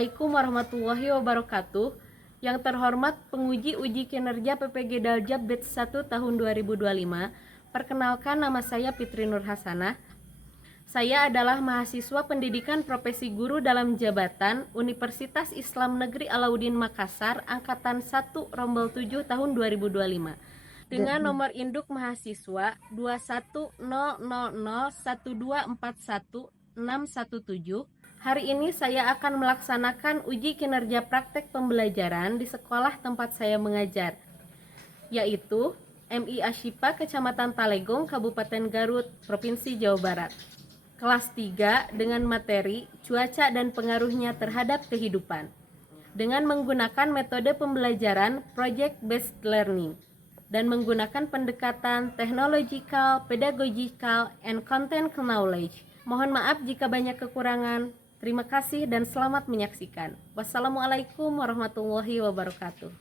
Assalamualaikum warahmatullahi wabarakatuh. Yang terhormat penguji uji kinerja PPG Daljab Batch 1 tahun 2025. Perkenalkan, nama saya Fitri Nur Hasanah. Saya adalah mahasiswa pendidikan profesi guru dalam jabatan Universitas Islam Negeri Alauddin Makassar Angkatan 1 Rombel 7 tahun 2025 dengan nomor induk mahasiswa 2100012416117. Hari ini saya akan melaksanakan uji kinerja praktek pembelajaran di sekolah tempat saya mengajar, yaitu MI Ashifa Kecamatan Talegong, Kabupaten Garut, Provinsi Jawa Barat. Kelas 3 dengan materi cuaca dan pengaruhnya terhadap kehidupan, dengan menggunakan metode pembelajaran Project Based Learning dan menggunakan pendekatan Technological, Pedagogical, and Content Knowledge. Mohon maaf jika banyak kekurangan. Terima kasih dan selamat menyaksikan. Wassalamualaikum warahmatullahi wabarakatuh.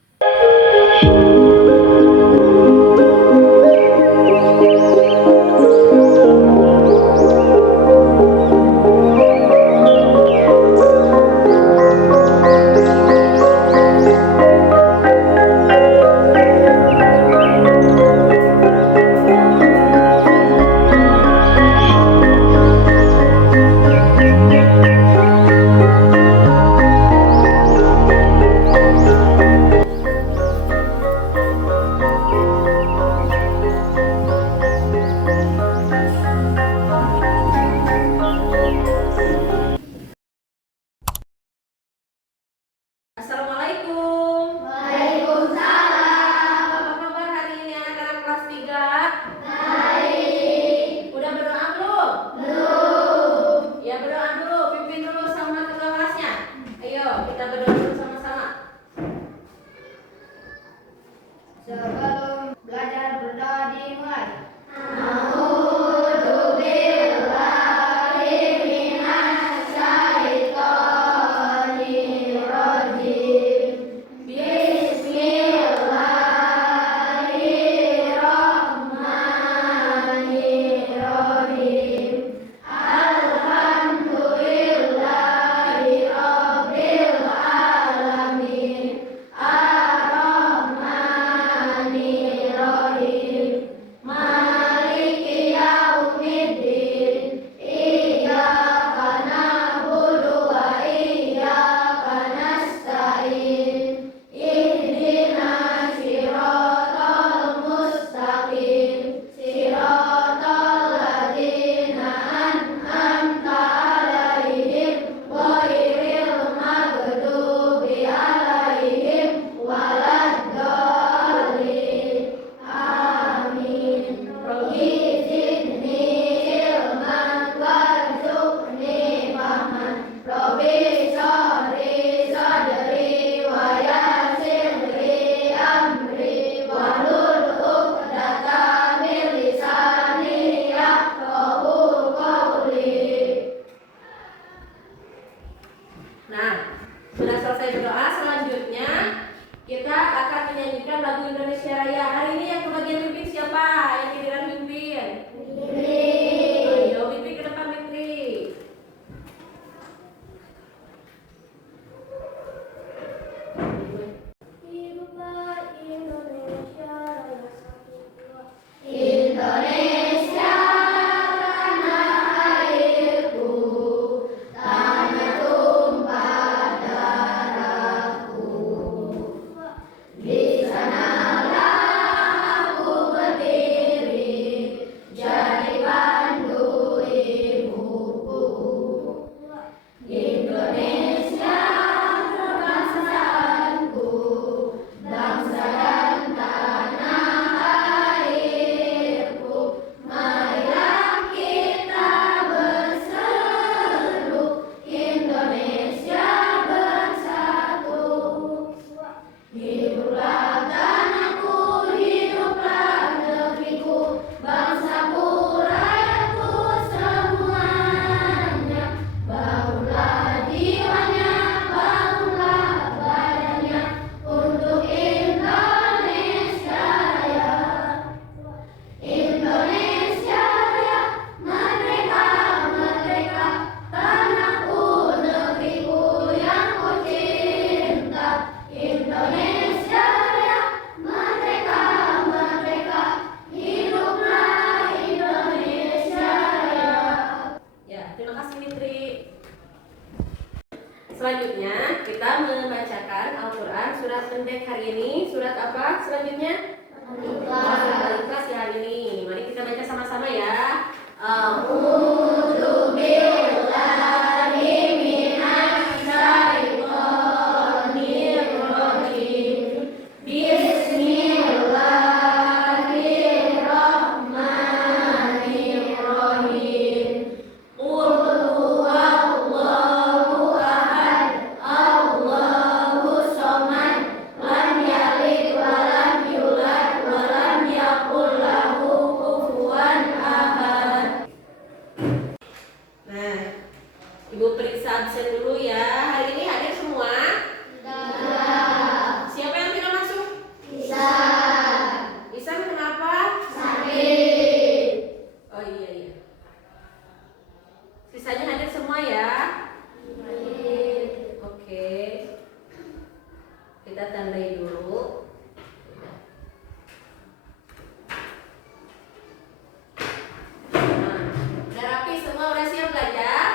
semua udah siap belajar?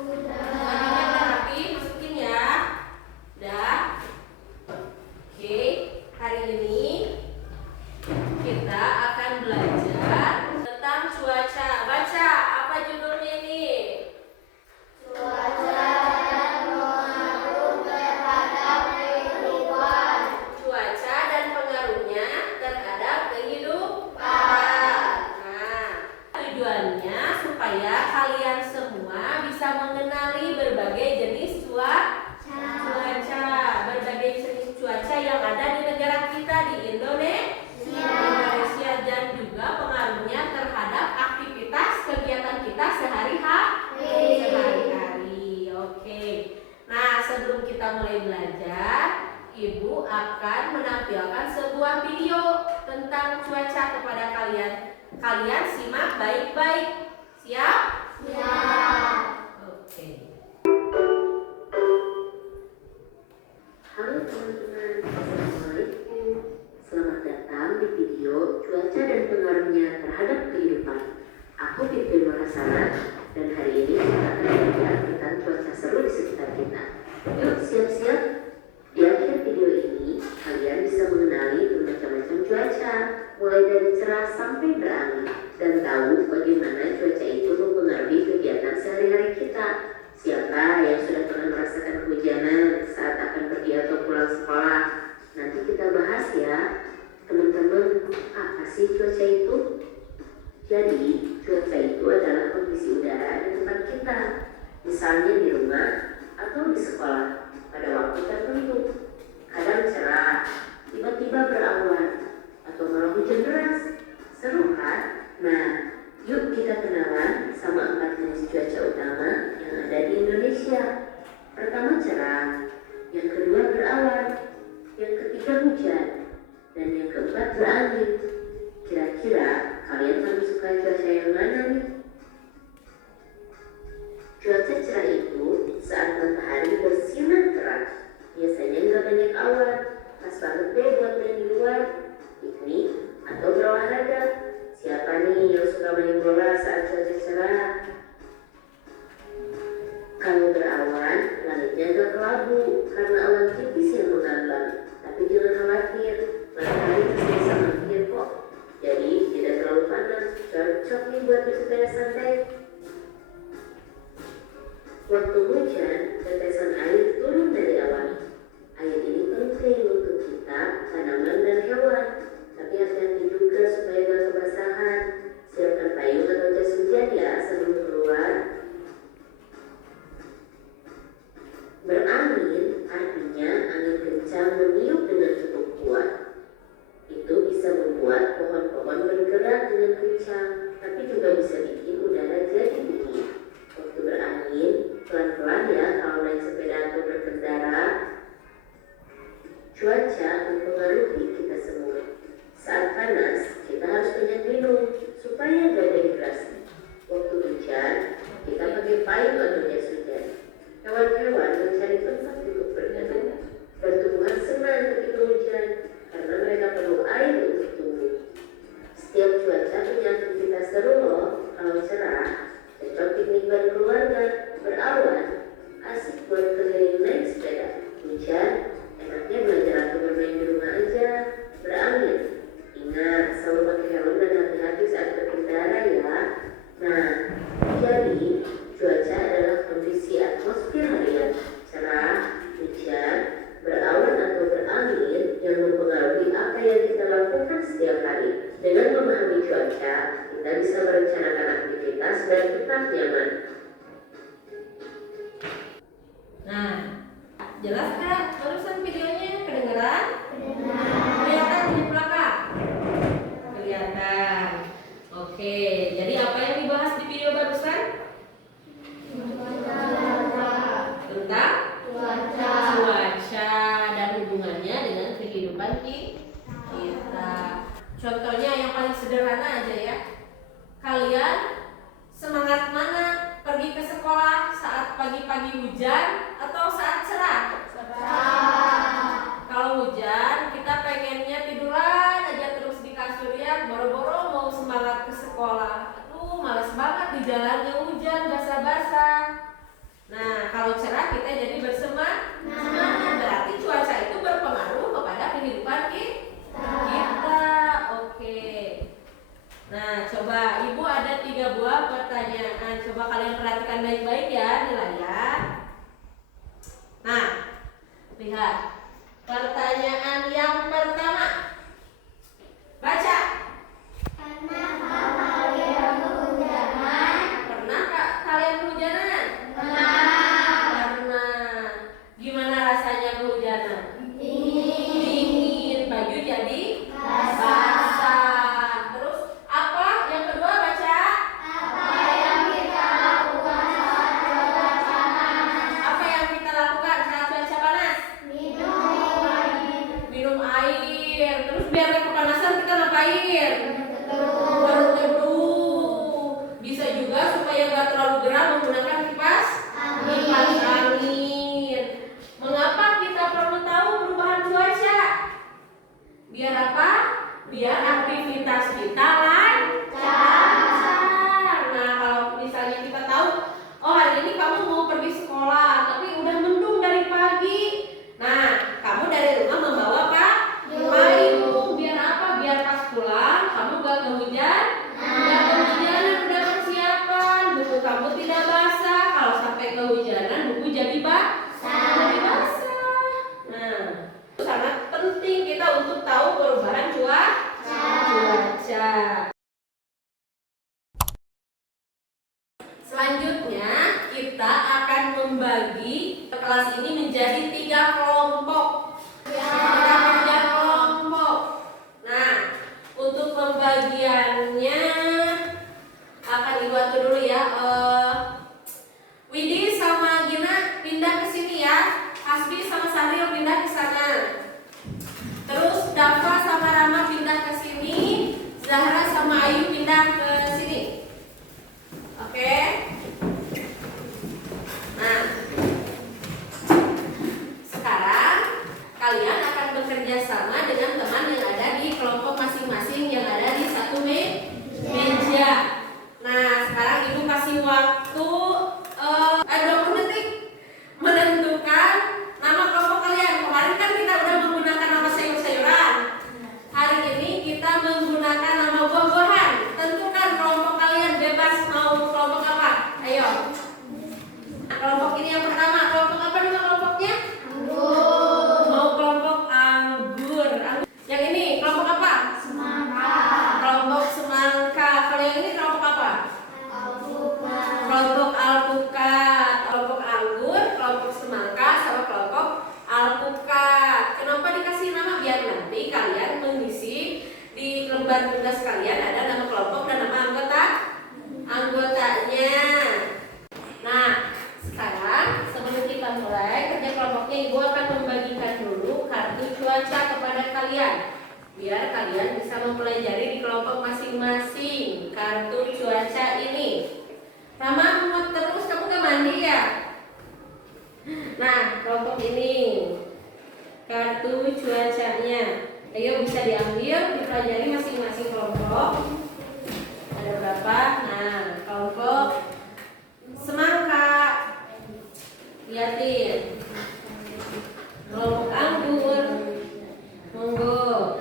Bajunya udah rapi, masukin ya. Udah. Oke, hari ini kita akan belajar tentang cuaca. Baca, apa judulnya ini? Cuaca dan pengaruh terhadap kehidupan. Cuaca dan pengaruhnya terhadap kehidupan. Nah, tujuannya supaya kalian semua bisa mengenali berbagai jenis cuaca, berbagai jenis cuaca yang ada di negara kita, di Indonesia, dan juga pengaruhnya terhadap aktivitas kegiatan kita sehari-hari. Oke. Nah, sebelum kita mulai belajar, Ibu akan menampilkan sebuah video tentang cuaca kepada kalian. Kalian simak baik-baik. Siap? Siap. Oke. Halo teman-teman, Assalamualaikum. Selamat datang di video cuaca dan pengaruhnya terhadap kehidupan. Aku Fitri Mahasana, dan hari ini kita akan belajar tentang cuaca seru di sekitar kita. Yuk siap-siap. Di akhir video ini, kalian bisa mengenali bermacam-macam cuaca, mulai dari cerah sampai berangin, dan tahu bagaimana cuaca itu mempengaruhi kegiatan sehari-hari kita. Siapa yang sudah pernah merasakan kehujanan saat akan pergi atau pulang sekolah? Nanti kita bahas ya. Teman-teman, apa sih cuaca itu? Jadi, cuaca itu adalah kondisi udara di tempat kita, misalnya di rumah atau di sekolah, pada waktu tertentu. Kadang cerah, tiba-tiba berawan, atau malah hujan deras. Seru kan? Nah, yuk kita kenalan sama 4 jenis cuaca utama yang ada di Indonesia. Pertama cerah, yang kedua berawan, yang ketiga hujan, dan yang keempat berangin. Kira-kira kalian paling suka cuaca yang mana nih? Cuaca cerah itu saat matahari bersinar terang. Biasanya nggak banyak awan, pas banget deh buat main di luar, piknik atau berolahraga. Siapa nih yang suka main bola saat cuaca cerah? Kalau berawan, langitnya agak kelabu karena awan tipis yang mengambang. Tapi jangan khawatir, matahari masih bisa mampir kok. Jadi tidak terlalu panas, cocok nih buat bersepeda santai. Waktu hujan, tetesan air turun dari awan. Air ini penting untuk kita, tanaman dan hewan. Tapi hati-hati juga supaya gak kebasahan. Siapkan payung atau jas hujan ya sebelum keluar. Berangin artinya angin kencang meniup dengan cukup kuat. Itu bisa membuat pohon-pohon bergerak dengan kencang, tapi juga bisa bikin udara jadi dingin. Waktu berangin, pelan-pelan ya kalau naik sepeda atau berkendara. Cuaca mempengaruhi kita semua. Saat panas, kita harus banyak minum supaya gak dehidrasi. Waktu hujan, kita pakai payung atau jas hujan. Hewan-hewan mencari tempat untuk berteduh. Dan tumbuhan senang ketika hujan karena mereka perlu air untuk tumbuh. Setiap cuaca punya aktivitas seru loh. Kalau cerah, cocok piknik bareng keluarga. Berawan, asik buat keliling naik sepeda. Hujan, enaknya belajar atau bermain di rumah aja. Berangin, ingat selalu pakai helm dan hati-hati saat berkendara ya. Nah, jadi cuaca adalah kondisi atmosfer harian, cerah, hujan, berawan atau berangin yang mempengaruhi apa yang kita lakukan setiap hari. Dengan memahami cuaca, kita bisa merencanakan aktivitas dan tetap nyaman. Nah, jelas nggak barusan videonya? Kedengeran? Kelihatan di belakang? Kelihatan. Oke, jadi apa yang dibahas di video barusan? Tentang cuaca dan hubungannya dengan kehidupan kita. Contohnya yang paling sederhana aja ya. Kalian semangat mana pergi ke sekolah saat pagi-pagi hujan atau saat cerah? Kalau hujan, kita pengennya tiduran aja terus di kasur ya, boro-boro mau semangat ke sekolah. Aduh, males banget di jalannya hujan, kalau cerah kita jadi bersemangat. Berarti cuaca itu berpengaruh kepada kehidupan kita. Oke. Nah, coba Ibu ada 3 buah pertanyaan. Coba kalian perhatikan baik-baik ya di layar. Nah, lihat. Pertanyaan yang pertama. Baca. Pernahkah kalian kehujanan? Pernah. Gimana rasanya kehujanan? Dingin. Baju jadi basah. Terus apa? Yang kedua baca. Apa yang kita lakukan saat cuaca panas? Minum air. Terus biar gak kepanasan kita ngapain? Berteduh. Bisa juga supaya gak terlalu gerah menggunakan kipas angin. Mengapa kita perlu tahu perubahan cuaca? Biar apa? Biar aktivitas kita lancar. Nah, kalau misalnya kita tahu, oh hari ini kamu mau pergi sekolah, tapi udah mendung dari pagi. Nah, kamu dari rumah membawa apa? Payung. Biar apa? Biar pas pulang kamu gak kehujanan. Udah persiapan. Buku kamu tidak basah. Kalau sampai kehujanan, buku jadi basah. Nah, itu sangat penting kita untuk tahu perubahan cuaca. Selanjutnya kita akan membagi kelas ini menjadi 3 kelompok. Nah, untuk pembagiannya akan Ibu atur dulu ya. Widi sama Gina pindah ke sini ya. Hasbi sama Sahril pindah ke sana. Terus Dafa sama Rama pindah ke sini. Zahra sama Ayu pindah ke sini. Oke. Nah, sekarang kalian akan bekerja sama dengan teman yang ada di kelompok masing-masing yang ada di satu meja. Nah, sekarang Ibu kasih waktu 20 detik menentukan nama kelompok kalian. Kemarin kan kita udah menggunakan nama sayur-sayuran. Hari ini kita menggunakan nama buah-buahan. Tentukan kelompok kalian, bebas mau kelompok apa. Ayo. Nah, kelompok ini yang pertama, kelompok apa nama kelompoknya? Mau kelompok anggur. Yang ini kelompok apa? Kelompok semangka. Kalau yang ini kelompok apa? Kelompok alpukat. Kelompok anggur, kelompok semangka, sama kelompok alpukat. Kenapa dikasih nama? Biar nanti kalian mengisi di lembar tugas kalian ada nama kelompok dan nama anggotanya. Nah, sekarang sebelum kita mulai kerja kelompoknya, Ibu akan membagikan dulu kartu cuaca kepada kalian biar kalian bisa mempelajari di kelompok masing-masing kartu cuaca ini. Rama muat terus, kamu gak mandi ya? Nah, kelompok ini kartu cuacanya. Ayo bisa diambil, dipelajari masing-masing kelompok. Ada berapa? Nah, kelompok semangka. Lihatin. Kelompok anggur. Monggo.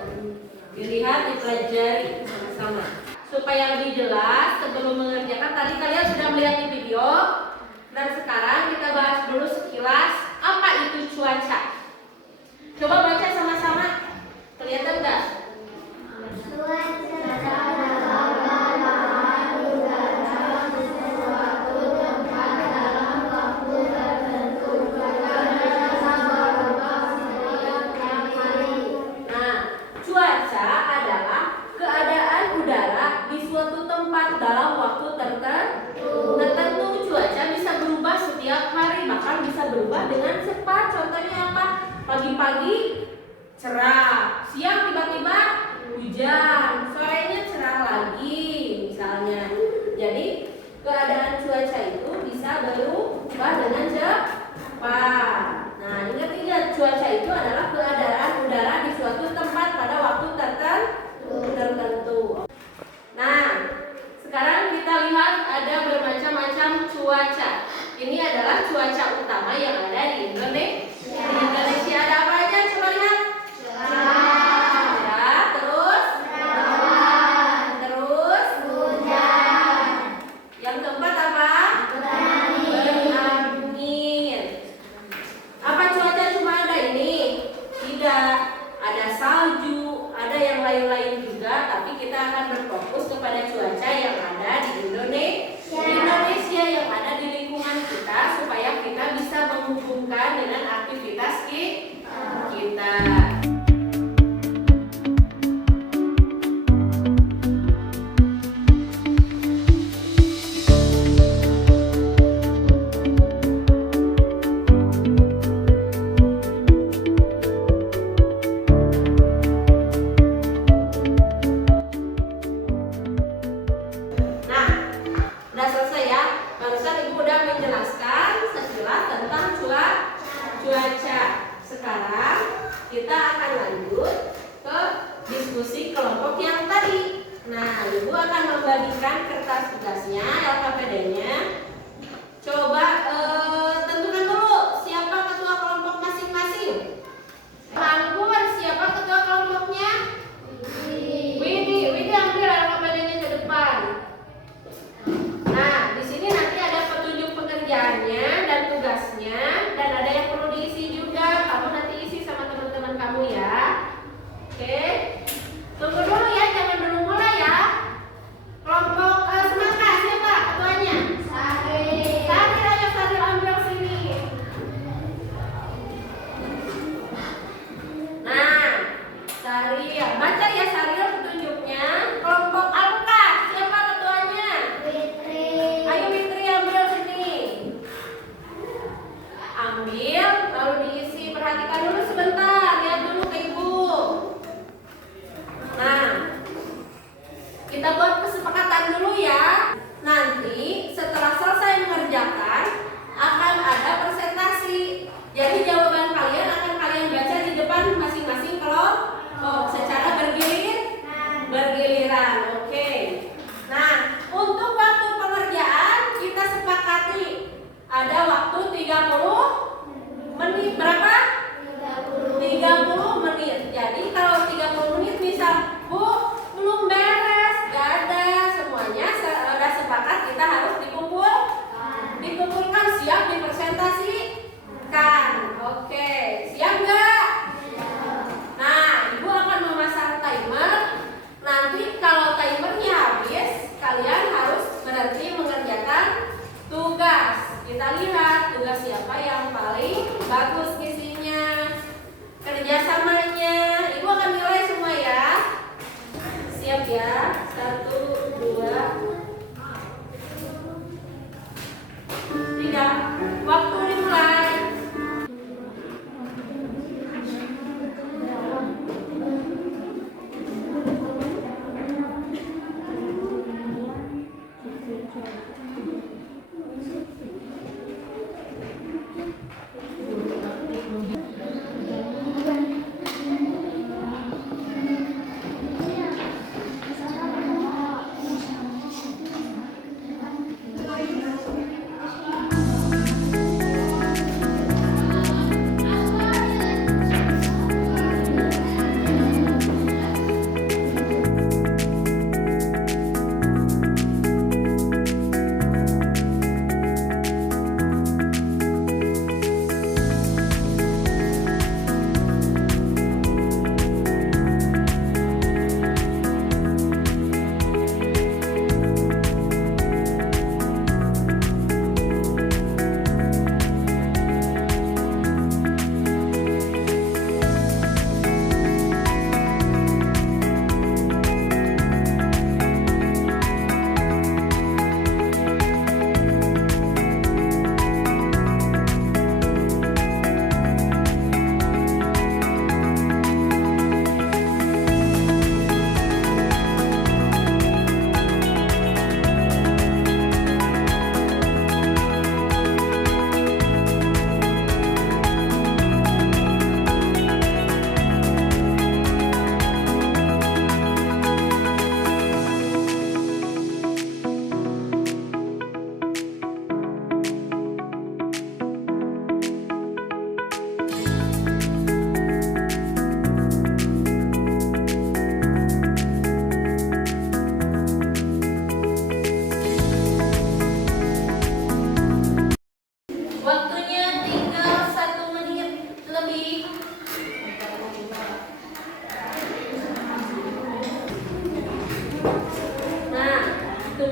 Dilihat, dipelajari sama-sama. Supaya lebih jelas sebelum mengerjakan, tadi kalian sudah melihat di video. Dan sekarang kita bahas dulu sekilas apa itu cuaca. Coba baca sama-sama. Kelihatan enggak? Cuaca adalah keadaan udara di suatu tempat dalam waktu tertentu. Cuaca bisa berubah setiap hari, bahkan bisa berubah dengan cepat. Contohnya apa? Pagi-pagi cerah, siang tiba-tiba hujan, sorenya cerah lagi misalnya. Jadi keadaan cuaca itu bisa berubah dengan cepat. Nah, ingat-ingat, cuaca itu adalah keadaan udara di suatu tempat pada waktu tertentu. Nah, sekarang kita lihat ada bermacam-macam cuaca. Ini adalah cuaca utama Ibu akan membagikan kertas tugasnya, LKPD-nya. Coba tentukan dulu siapa ketua kelompok masing-masing. Anggur, siapa ketua kelompoknya? Widi ambil LKPD-nya ke depan. Nah, di sini nanti ada petunjuk pekerjaannya dan tugasnya, dan ada yang perlu diisi juga. Kamu nanti isi sama teman-teman kamu ya. Oke. Tunggu dulu ya, jangan dulu mulai ya. Kelompok semangka siapa ketuanya? Sari. Ayo Sari ambil sini. Nah, Sari ya, baca ya Sari petunjuknya. Kelompok alpukat siapa ketuanya? Fitri. Ayo Fitri ambil sini. Ambil lalu diisi, perhatikan dulu sebentar, lihat dulu ke Ibu. Nah, kita buat kesepakatan dulu ya. Nanti setelah selesai mengerjakan akan ada presentasi. Jadi jawaban kalian akan kalian baca di depan masing-masing kelompok secara bergiliran. Oke. Nah, untuk waktu pengerjaan kita sepakati ada waktu 30 menit. Berapa? 30 menit. Jadi kalau 30 menit misal, Bu, belum beres, gak ada semuanya, sudah sepakat kita harus dikumpulkan, siap dipresentasikan. Oke, siap nggak? Nah, Ibu akan memasang timer. Nanti kalau timernya habis, kalian harus berhenti mengerjakan tugas. Kita lihat tugas siapa yang paling bagus isinya, kerjasamanya. Ibu akan nilai semua ya. Siap ya? 1, 2, 3. Waktu dimulai.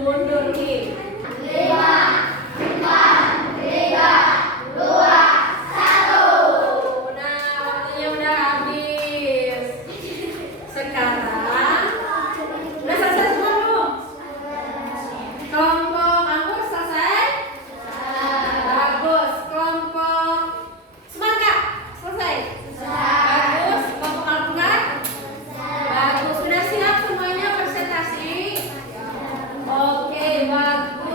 mundur nih. 5, 4, 3, 2, 1. Nah, waktunya udah habis. Sekarang udah selesai semua belum? Kelompok anggur selesai? Bagus. Kelompok semangka selesai? Bagus. Kelompok alpukat? Bagus. Sudah siap semuanya presentasi? Oke, bagus.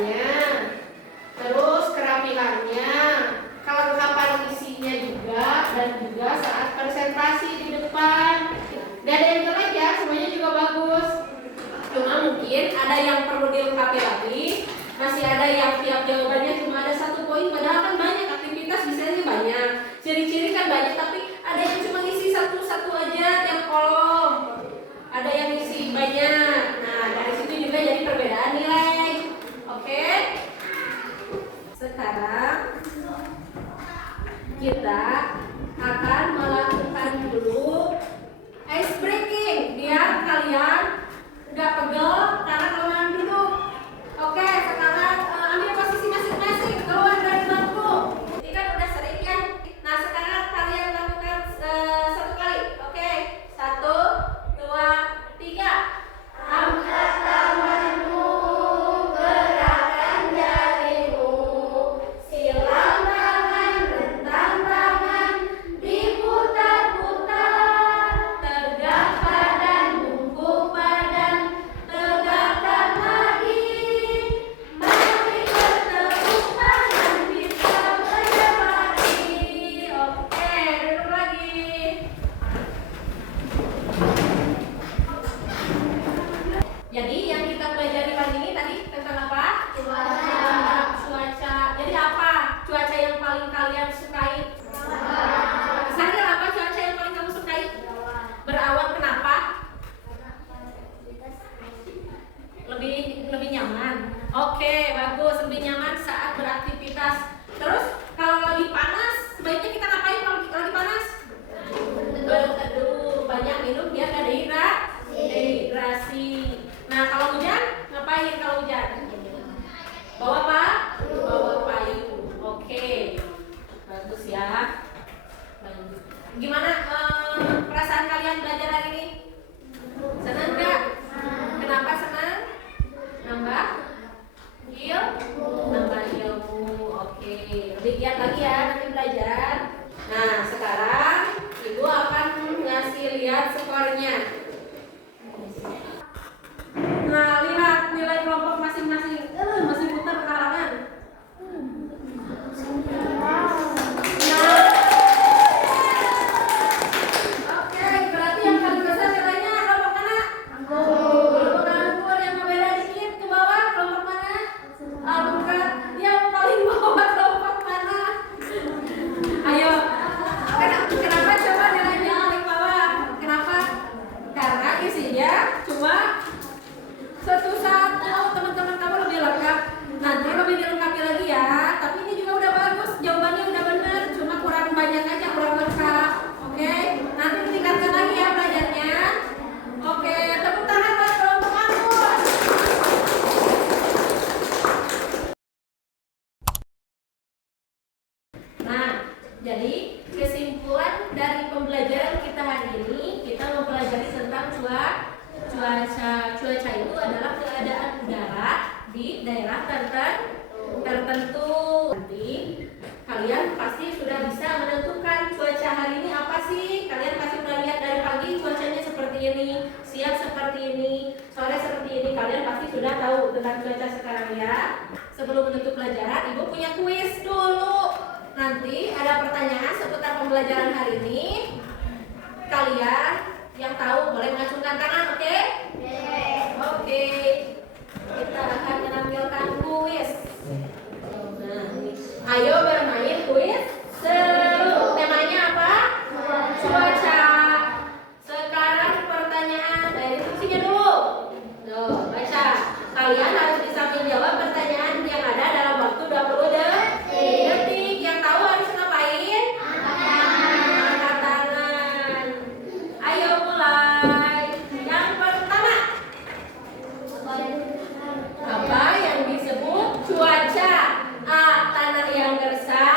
gambarnya, terus kerampilannya, kelengkapan isinya juga, dan juga saat presentasi di depan. Gak ada yang jelek ya, semuanya juga bagus. Cuma mungkin ada yang perlu dilengkapi lagi, masih ada yang tiap jawabannya cuma ada 1 poin, padahal kan banyak aktivitas biasanya banyak, ciri-ciri kan banyak, tapi ada yang cuma ngisi satu-satu aja tiap kolom, ada yang ngisi banyak. Nah dari situ juga jadi perbedaan nilai. Oke, sekarang kita akan melakukan dulu ice breaking biar kalian nggak pegel karena kelemahan duduk. Oke, sekarang ambil posisi masing-masing, keluar dari bangku. Ini kan udah sering ya. Nah sekarang kalian lakukan 1 kali. Oke, 1, 2, 3. Angkat tanganmu, gerakkan jarimu, silang tangan, rentang tangan, diputar-putar, tegak badan, bungkuk badan, tegakkan lagi. Mari bertepuk tangan, kita berlari. Oke, duduk lagi. Jadi yang kita pelajari pagi ini tadi tentang apa? Cuaca. Jadi apa? Cuaca yang paling kalian sukai? Sahil, apa cuaca yang paling kamu sukai? Berawan. Kenapa? Lebih nyaman. Oke, bagus. Lebih nyaman saat beraktivitas. Terus kalau lagi panas, sebaiknya kita ngapain kalau lagi panas? Berteduh, banyak minum biar nggak dehidrasi. Nah kalau hujan, ngapain kalau hujan? Bawa apa? Bawa payung. Oke, bagus ya. Gimana perasaan kalian belajar hari ini? Senang nggak? Kenapa senang? Nambah ilmu. Oke, lebih giat lagi ya nanti belajar. Nah sekarang ibu akan ngasih lihat skornya. Nah lihat nilai kelompok masing-masing. Masih putar karangan. Oke, berarti yang paling besar nilainya kelompok mana? Kelompok anggur. Yang beda dikit ke bawah kelompok mana? Bukan. Yang paling bawah kelompok mana? Ayo. Kenapa coba nilainya paling bawah? Kenapa? Karena isinya cuma satu-satu. Teman-teman kamu lebih lengkap. Nanti lebih dilengkapi lagi ya. Tapi ini juga udah bagus, jawabannya udah benar, cuma kurang banyak aja, kurang lengkap. Oke, nanti ditingkatkan lagi ya belajarnya. Oke, tepuk tangan buat kelompok anggur. Nah, jadi kesimpulan dari pembelajaran kita hari ini, kita mempelajari tentang cuaca. Cuaca itu adalah keadaan udara di daerah tertentu. Nanti kalian pasti sudah bisa menentukan cuaca hari ini apa sih. Kalian pasti sudah lihat dari pagi cuacanya seperti ini, siang seperti ini, sore seperti ini. Kalian pasti sudah tahu tentang cuaca sekarang ya. Sebelum menutup pelajaran, ibu punya kuis dulu. Nanti ada pertanyaan seputar pembelajaran hari ini. Kalian yang tahu boleh mengacungkan tangan, oke? Oke. Kita akan menampilkan kuis. Nah, ayo bermain kuis seru. Temanya apa? Cuaca. Sekarang pertanyaan dari instruksinya dulu. Tuh, baca. Kalian harus bisa menjawab pertanyaan yang ada dalam waktu 20 detik. Yang tahu harus ngapain? Angkat tangan. Ayo mulai. Yang pertama. Apa yang disebut cuaca? A. Tanah yang gersang.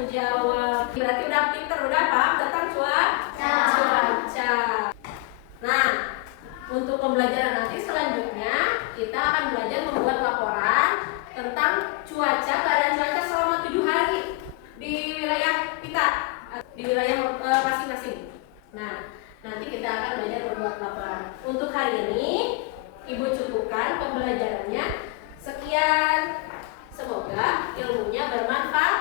menjawab. Berarti udah pinter, udah paham tentang cuaca. Nah, untuk pembelajaran nanti selanjutnya kita akan belajar membuat laporan tentang cuaca, keadaan cuaca selama 7 hari di wilayah kita, di wilayah masing-masing. Nah, nanti kita akan belajar membuat laporan. Untuk hari ini, Ibu cukupkan pembelajarannya. Sekian, semoga ilmunya bermanfaat.